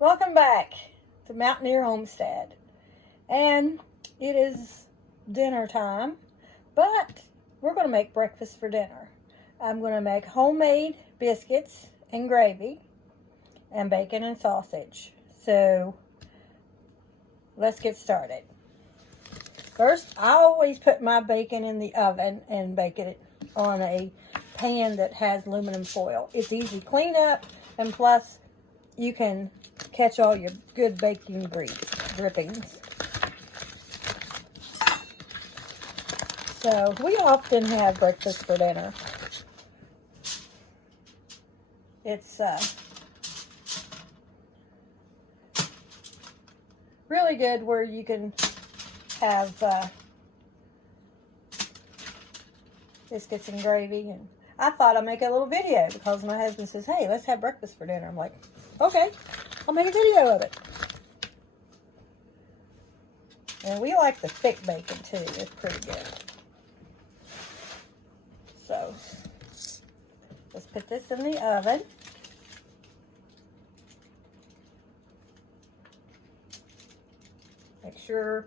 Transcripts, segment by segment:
Welcome back to Mountaineer Homestead. And it is dinner time, but we're going to make breakfast for dinner. I'm going to make homemade biscuits and gravy and bacon and sausage. So let's get started. First, I always put my bacon in the oven and bake it on a pan that has aluminum foil. It's easy to clean up, and plus you can catch all your good baking drippings. So we often have breakfast for dinner. It's really good where you can have biscuits and gravy. And I thought I'd make a little video because my husband says, hey, let's have breakfast for dinner. I'm like, okay, I'll make a video of it. And we like the thick bacon too. It's pretty good. So let's put this in the oven. Make sure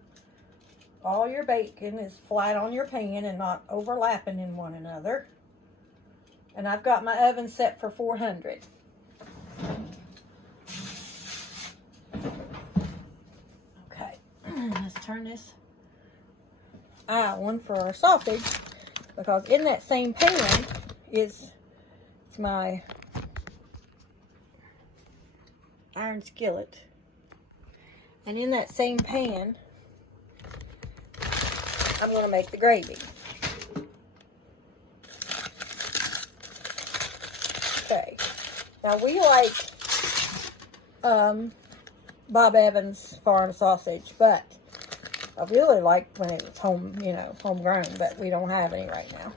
all your bacon is flat on your pan and not overlapping in one another. And I've got my oven set for 400. Okay, let's turn this on for our sausage, because in that same pan is my iron skillet. And in that same pan, I'm going to make the gravy. Okay. Now we like Bob Evans farm sausage, but I really like when it's homegrown, but we don't have any right now.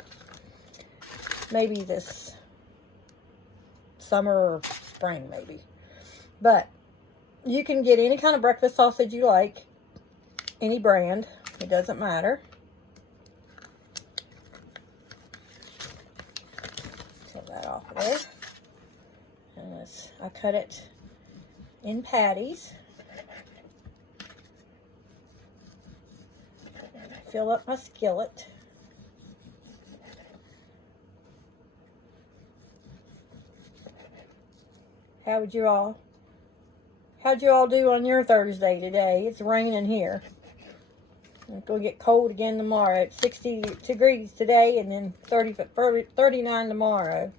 Maybe this summer or spring, maybe. But you can get any kind of breakfast sausage you like, any brand, it doesn't matter. Take that off of there. And I cut it in patties. Fill up my skillet. How'd you all do on your Thursday today? It's raining here. It's going to get cold again tomorrow. It's 60 degrees today and then 39 tomorrow.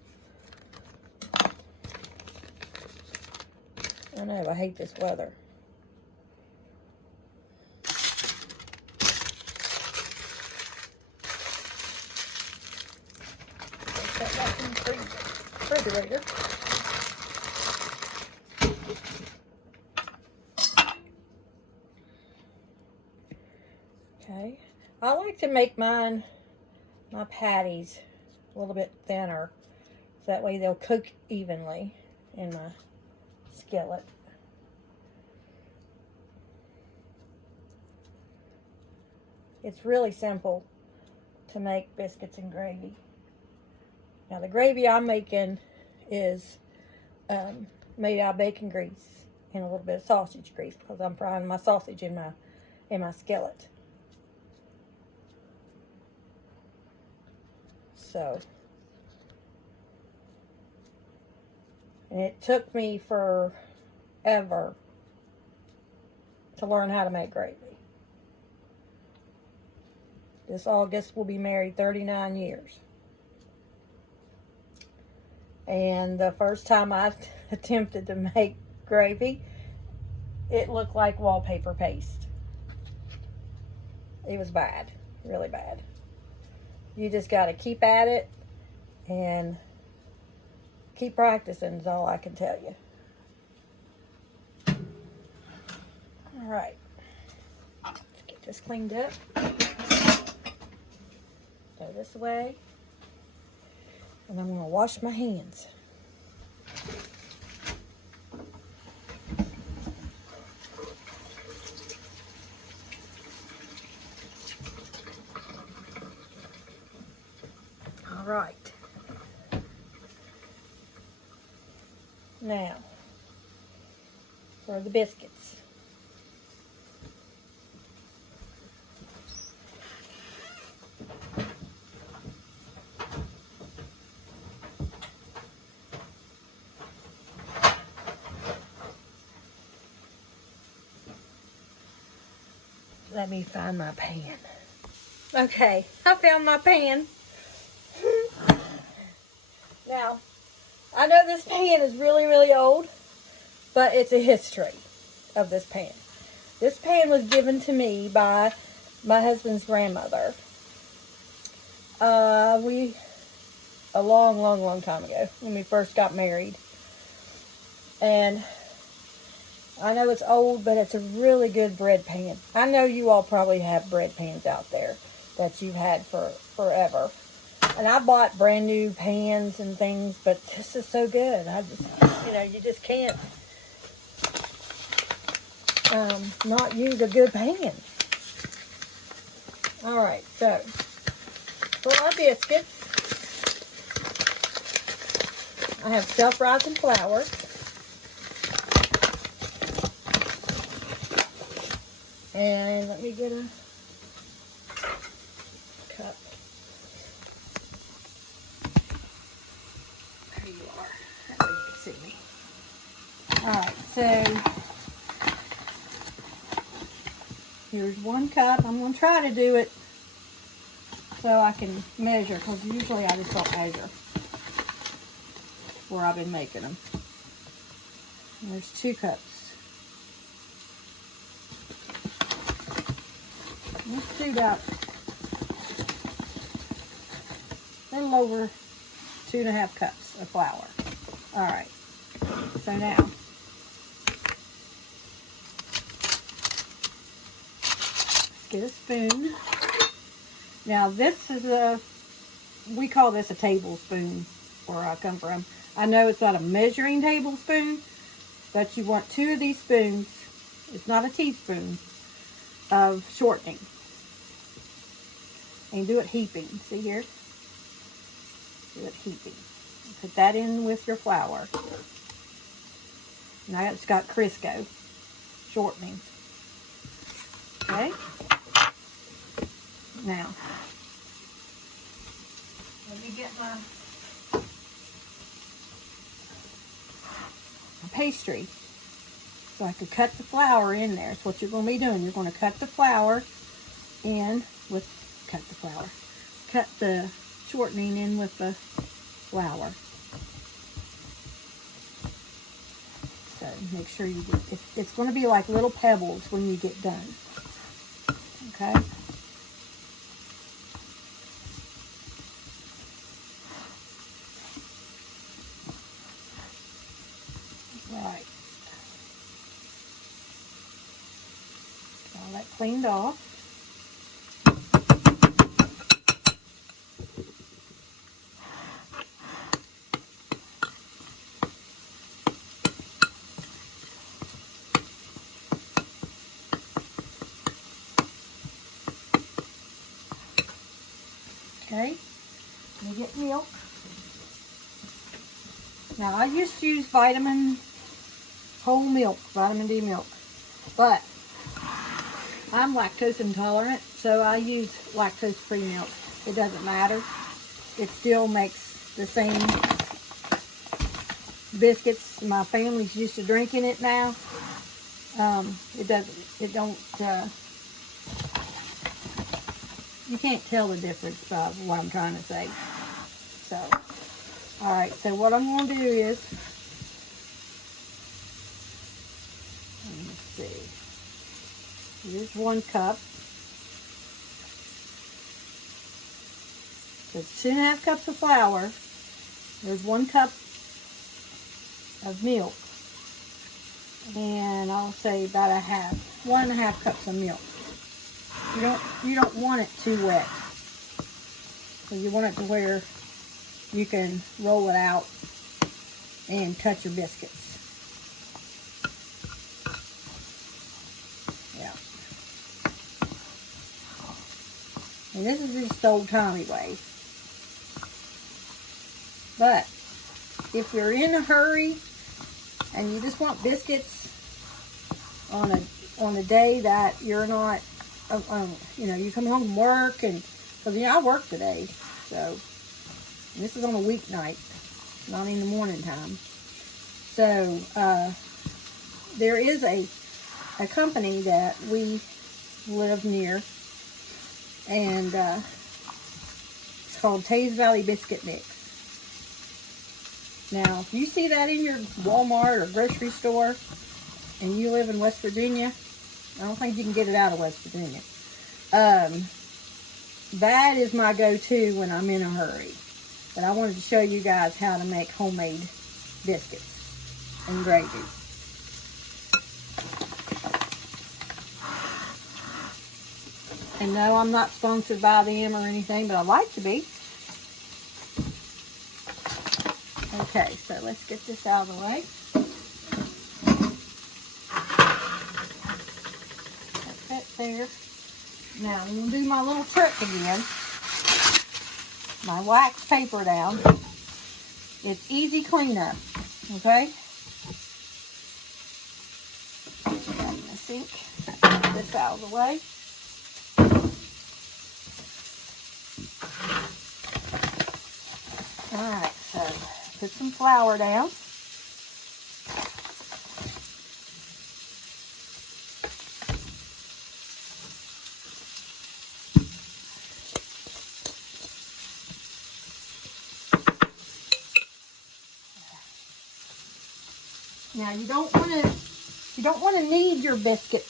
I know, I hate this weather. Put that in the refrigerator. Okay, I like to make my patties a little bit thinner, so that way they'll cook evenly in my skillet. It's really simple to make biscuits and gravy. Now the gravy I'm making is made out of bacon grease and a little bit of sausage grease, because I'm frying my sausage in my skillet. So, and it took me forever to learn how to make gravy. This August we'll be married 39 years. And the first time I attempted to make gravy, it looked like wallpaper paste. It was bad, really bad. You just got to keep at it and keep practicing is all I can tell you. All right. Let's get this cleaned up. Go this way. And I'm going to wash my hands. All right. Now, for the biscuits. Let me find my pan. Okay, I found my pan. Now, I know this pan is really, really old, but it's a history of this pan. This pan was given to me by my husband's grandmother. A long, long, long time ago when we first got married. And I know it's old, but it's a really good bread pan. I know you all probably have bread pans out there that you've had for forever. And I bought brand new pans and things, but this is so good. I just, you just can't not use a good pan. All right, so for our biscuits, I have self-rising flour. And let me get a cup. There you are. That way you can see me. Alright, so here's 1 cup. I'm going to try to do it so I can measure, because usually I just don't measure where I've been making them. And there's 2 cups. Let's do about a little over 2.5 cups of flour. All right, so now let's get a spoon. Now this is we call this a tablespoon where I come from. I know it's not a measuring tablespoon, but you want 2 of these spoons. It's not a teaspoon of shortening. And do it heaping. See here? Do it heaping. Put that in with your flour. Now it's got Crisco shortening. Okay? Now, let me get my pastry so I could cut the flour in there. That's what you're going to be doing. You're going to cut the flour in with cut the shortening in with the flour. So make sure you do. It's going to be like little pebbles when you get done. Okay. Right. All that cleaned off. Okay, let me get milk. Now I used to use vitamin D milk, but I'm lactose intolerant, so I use lactose-free milk. It doesn't matter. It still makes the same biscuits. My family's used to drinking it now. You can't tell the difference by what I'm trying to say. So, all right, so what I'm going to do is, let's see, here's 1 cup. So it's 2.5 cups of flour. There's 1 cup of milk. And I'll say about 1.5 cups of milk. You don't want it too wet. So you want it to where you can roll it out and cut your biscuits. Yeah. And this is just old-timey way. But if you're in a hurry and you just want biscuits on a day that you're not, you know, you come home from work, and because you know I work today, so and this is on a weeknight, not in the morning time. So there is a company that we live near, and it's called Taze Valley Biscuit Mix. Now, if you see that in your Walmart or grocery store, and you live in West Virginia, I don't think you can get it out of West Virginia. That is my go-to when I'm in a hurry. But I wanted to show you guys how to make homemade biscuits and gravy. And no, I'm not sponsored by them or anything, but I'd like to be. Okay, so let's get this out of the way. Put that there. Now, I'm going to do my little trick again. My wax paper down. It's easy cleanup, okay? Got my sink. Get this out of the way. Alright, so put some flour down. Now you don't want to knead your biscuit,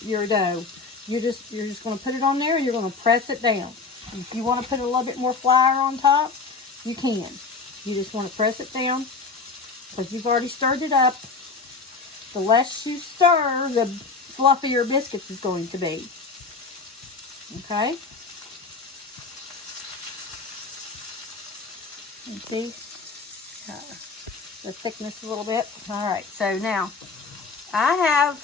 your dough. You're just going to put it on there and you're going to press it down. If you want to put a little bit more flour on top, you can. You just want to press it down because you've already stirred it up. The less you stir, the fluffier biscuits is going to be. Okay? You see the thickness a little bit. All right, so now I have,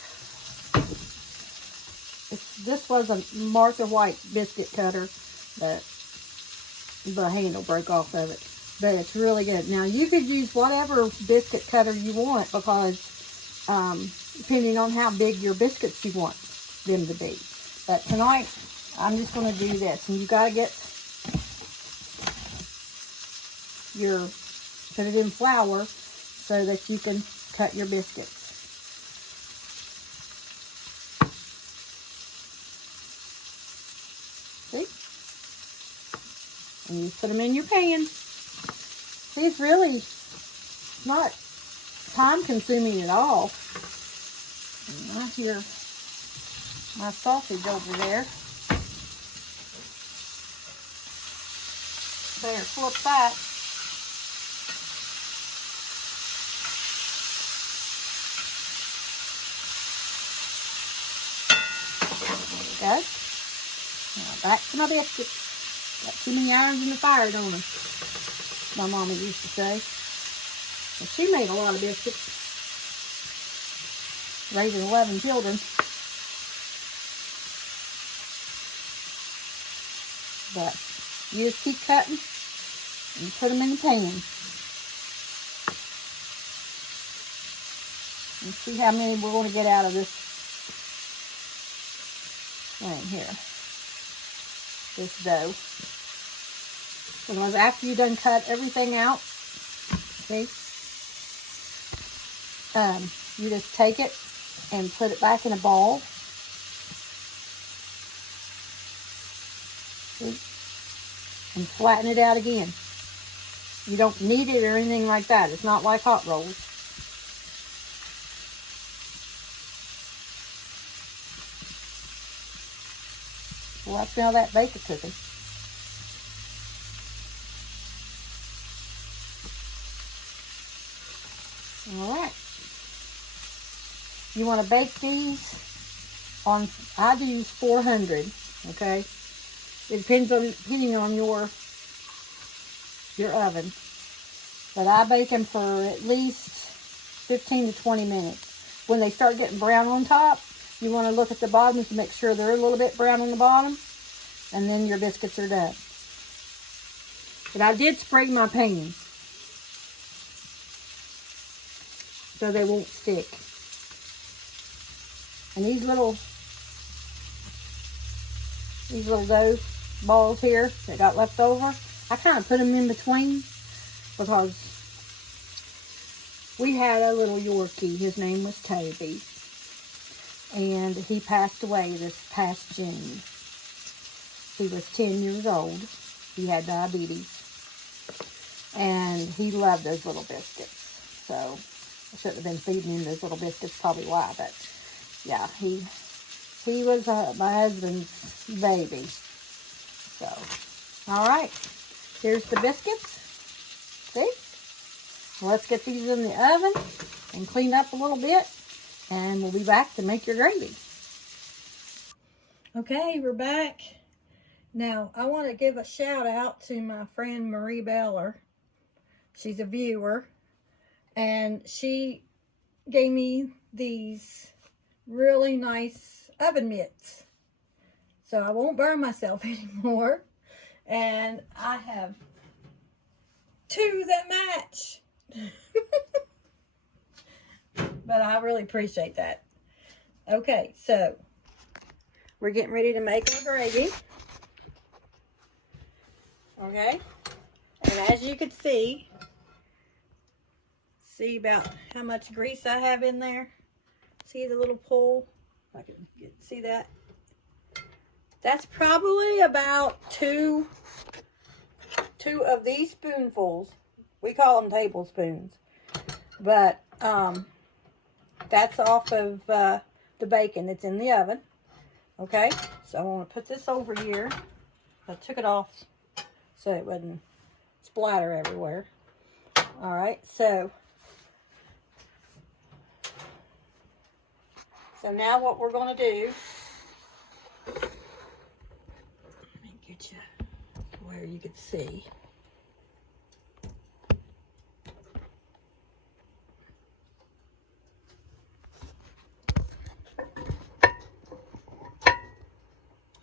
this was a Martha White biscuit cutter, but the handle broke off of it. But it's really good. Now, you could use whatever biscuit cutter you want because depending on how big your biscuits you want them to be. But tonight, I'm just going to do this. And you got to get put it in flour so that you can cut your biscuits. See? And you put them in your pan. See, it's really not time consuming at all. And I hear my sausage over there. Better flip that. There we go. Now back to my biscuits. Got too many irons in the fire, don't I? My mama used to say. Well, she made a lot of biscuits. Raising 11 children. But you just keep cutting and put them in the pan. And see how many we're going to get out of this thing here. This dough. Because after you done cut everything out, see, you just take it and put it back in a ball. See? And flatten it out again. You don't knead it or anything like that. It's not like hot rolls. Well, I smell that bacon cooking. Alright. You want to bake these on, I use 400, okay? It depending on your oven. But I bake them for at least 15 to 20 minutes. When they start getting brown on top, you want to look at the bottom to make sure they're a little bit brown on the bottom. And then your biscuits are done. But I did spray my pan, so they won't stick. And these little dough balls here that got left over, I kind of put them in between because we had a little Yorkie. His name was Toby. And he passed away this past June. He was 10 years old. He had diabetes. And he loved those little biscuits. So I shouldn't have been feeding him those little biscuits, probably why. But yeah, he was my husband's baby. So, all right. Here's the biscuits. See? Let's get these in the oven and clean up a little bit. And we'll be back to make your gravy. Okay, we're back. Now, I want to give a shout out to my friend Marie Beller. She's a viewer. And she gave me these really nice oven mitts. So I won't burn myself anymore. And I have 2 that match. But I really appreciate that. Okay, so we're getting ready to make our gravy. Okay, and as you can see about how much grease I have in there. See the little pool? I can see that. That's probably about two of these spoonfuls. We call them tablespoons, but that's off of the bacon that's in the oven. Okay, so I want to put this over here. I took it off so it wouldn't splatter everywhere. All right, so now what we're going to do, let me get you to where you can see.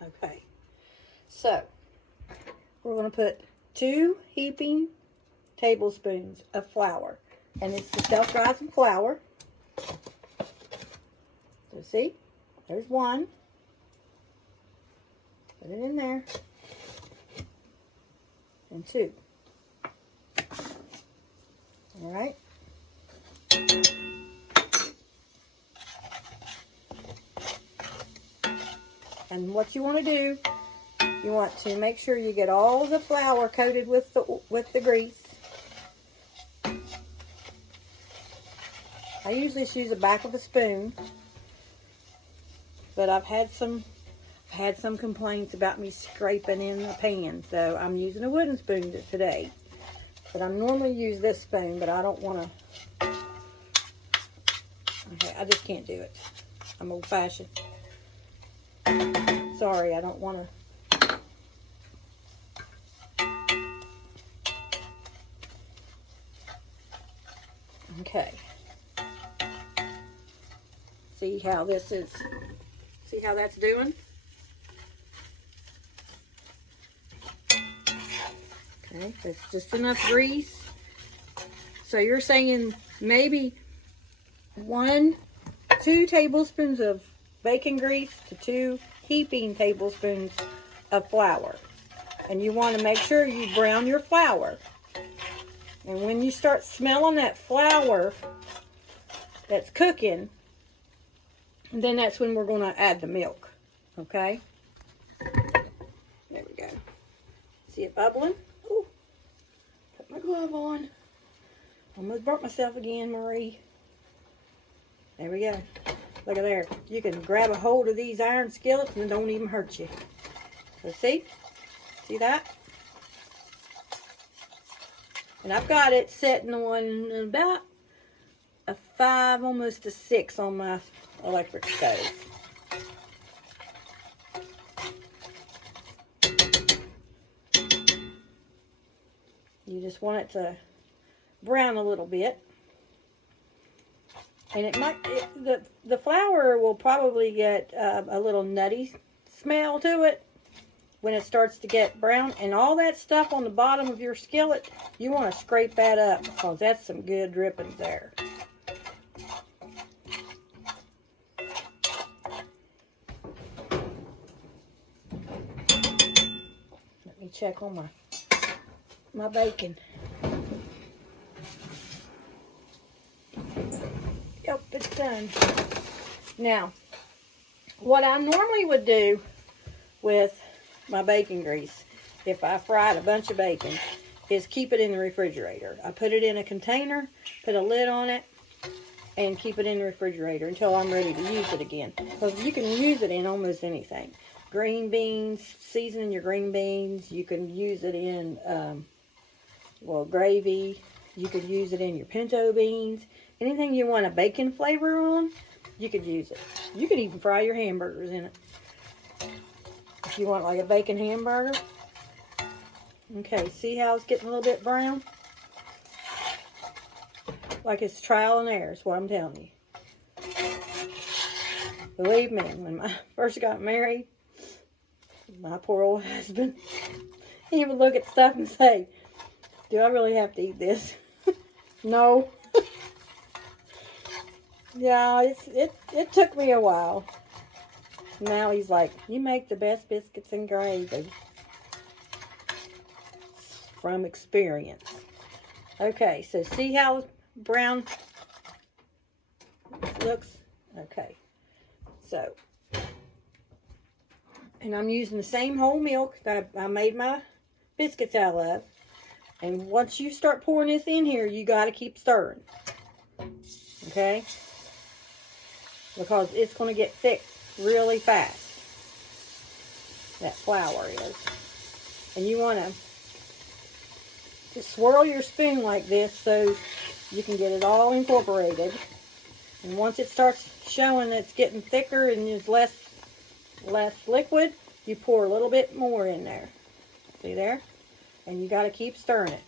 Okay, so we're going to put 2 heaping tablespoons of flour, and it's the self-rising flour. So see, there's 1. Put it in there, and 2. All right. And what you want to do, you want to make sure you get all the flour coated with the grease. I usually just use the back of a spoon, but I've had some complaints about me scraping in the pan, so I'm using a wooden spoon today. But I normally use this spoon, but I don't want to. Okay, I just can't do it. I'm old-fashioned. Sorry, I don't want to. Okay. See how this is, see how that's doing? Okay, that's just enough grease. So you're saying maybe 2 tablespoons of bacon grease to 2 heaping tablespoons of flour. And you want to make sure you brown your flour. And when you start smelling that flour that's cooking, then that's when we're going to add the milk. Okay? There we go. See it bubbling? Ooh. Put my glove on. Almost burnt myself again, Marie. There we go. Look at there. You can grab a hold of these iron skillets and it don't even hurt you. So see? See that? And I've got it setting on about a 5, almost a 6 on my electric stove. You just want it to brown a little bit. And it might, the flour will probably get a little nutty smell to it when it starts to get brown. And all that stuff on the bottom of your skillet, you want to scrape that up because that's some good drippings there. check on my bacon. Yep, it's done. Now, what I normally would do with my bacon grease, if I fried a bunch of bacon, is keep it in the refrigerator. I put it in a container, put a lid on it, and keep it in the refrigerator until I'm ready to use it again. Because you can use it in almost anything. Green beans, seasoning your green beans. You can use it in, well, gravy. You could use it in your pinto beans. Anything you want a bacon flavor on, you could use it. You could even fry your hamburgers in it. If you want like a bacon hamburger. Okay, see how it's getting a little bit brown? Like it's trial and error is what I'm telling you. Believe me, when I first got married, my poor old husband, he would look at stuff and say, do I really have to eat this? No. Yeah, it took me a while. Now he's like, you make the best biscuits and gravy. From experience. Okay, so see how brown it looks? Okay. So, and I'm using the same whole milk that I made my biscuits out of. And once you start pouring this in here, you got to keep stirring. Okay? Because it's going to get thick really fast. That flour is. And you want to just swirl your spoon like this so you can get it all incorporated. And once it starts showing that it's getting thicker and there's less liquid, you pour a little bit more in there. See there? And you got to keep stirring it.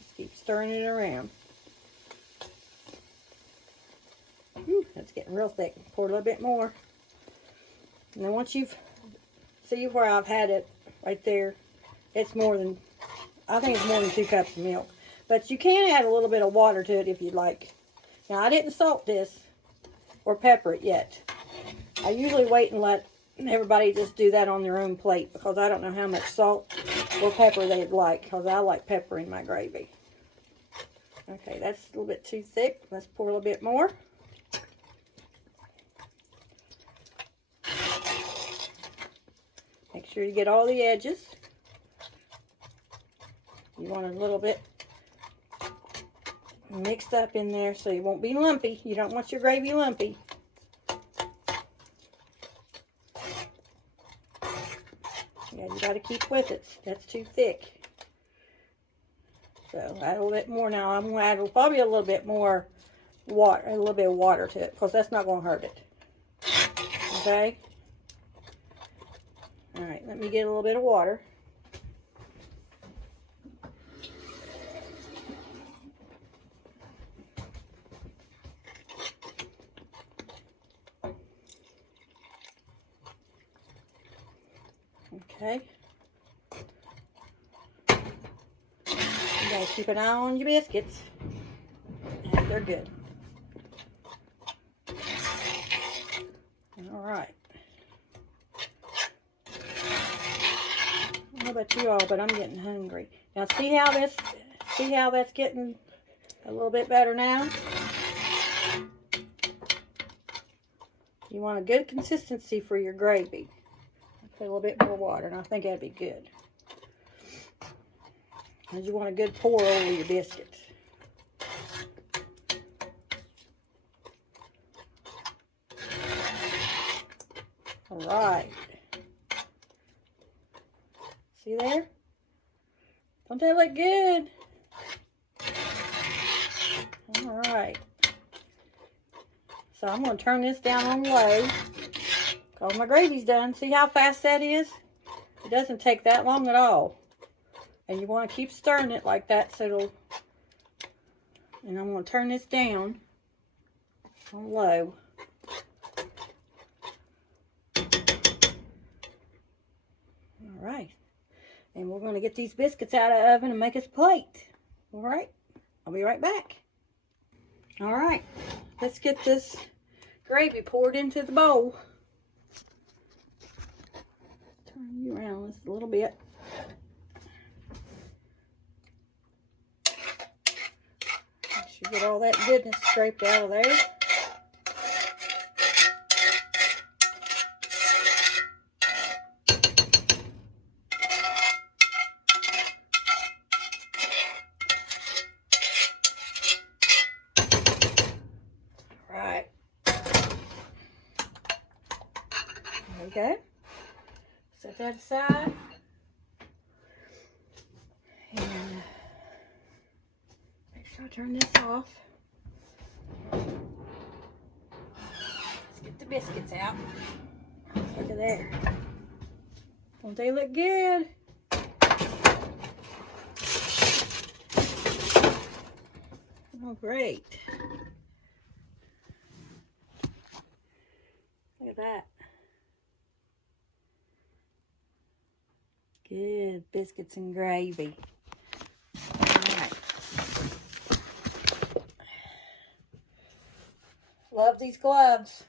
Just keep stirring it around. That's getting real thick. Pour a little bit more. And then once you've, see where I've had it right there, it's more than, I think it's more than 2 cups of milk. But you can add a little bit of water to it if you'd like. Now, I didn't salt this or pepper it yet. I usually wait and let everybody just do that on their own plate because I don't know how much salt or pepper they'd like, because I like pepper in my gravy. Okay, that's a little bit too thick. Let's pour a little bit more. Make sure you get all the edges. You want a little bit mixed up in there so it won't be lumpy. You don't want your gravy lumpy. Yeah, you got to keep with it. That's too thick. So add a little bit more now. I'm going to add probably a little bit more water, a little bit of water to it, because that's not going to hurt it. Okay? All right, let me get a little bit of water. Okay. You gotta keep an eye on your biscuits. And they're good. All right. I don't know about you all, but I'm getting hungry. Now see how that's getting a little bit better now? You want a good consistency for your gravy. Put a little bit more water, and I think that'd be good. And you want a good pour over your biscuits. All right. See there? Don't that look good? All right. So I'm going to turn this down on low. Because my gravy's done. See how fast that is? It doesn't take that long at all. And you want to keep stirring it like that so it'll... And I'm going to turn this down on low. Alright. And we're going to get these biscuits out of the oven and make us a plate. Alright. I'll be right back. Alright. Let's get this gravy poured into the bowl. Turn you around just a little bit. sure get all that goodness scraped out of there. Right. There we go. Set that aside. And make sure I turn this off. Let's get the biscuits out. Look at there. Don't they look good? Oh, great. Look at that. Good biscuits and gravy. All right. Love these gloves.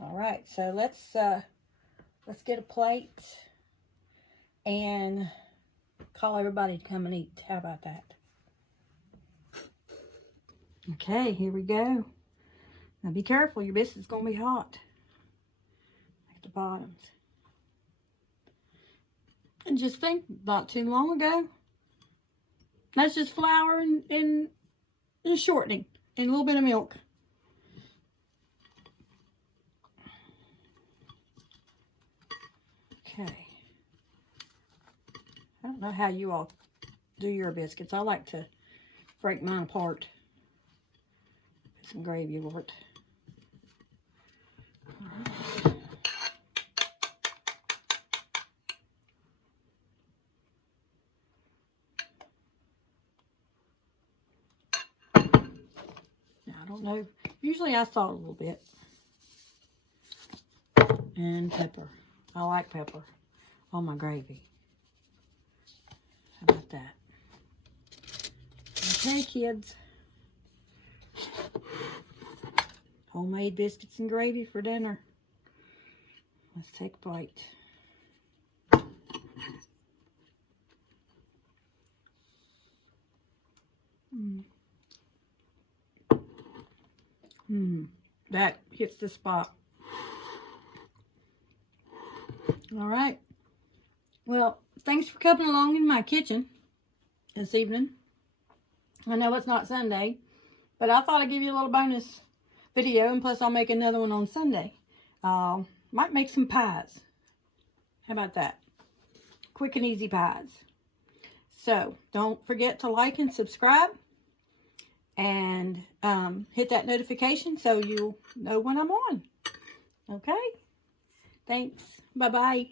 All right, so let's get a plate and call everybody to come and eat. How about that? Okay, here we go. Now be careful, your biscuit's gonna be hot at the bottoms. And just think, not too long ago, that's just flour and shortening and a little bit of milk. Okay. I don't know how you all do your biscuits. I like to break mine apart. Put some gravy over it. Now, I don't know. Usually I salt a little bit. And pepper. I like pepper on my gravy. How about that? Okay, kids. Homemade biscuits and gravy for dinner. Let's take a bite. That hits the spot. All right. Well, thanks for coming along in my kitchen this evening. I know it's not Sunday, but I thought I'd give you a little bonus video, and plus I'll make another one on Sunday. Might make some pies. How about that? Quick and easy pies. So, don't forget to like and subscribe, and hit that notification so you'll know when I'm on. Okay? Thanks. Bye-bye.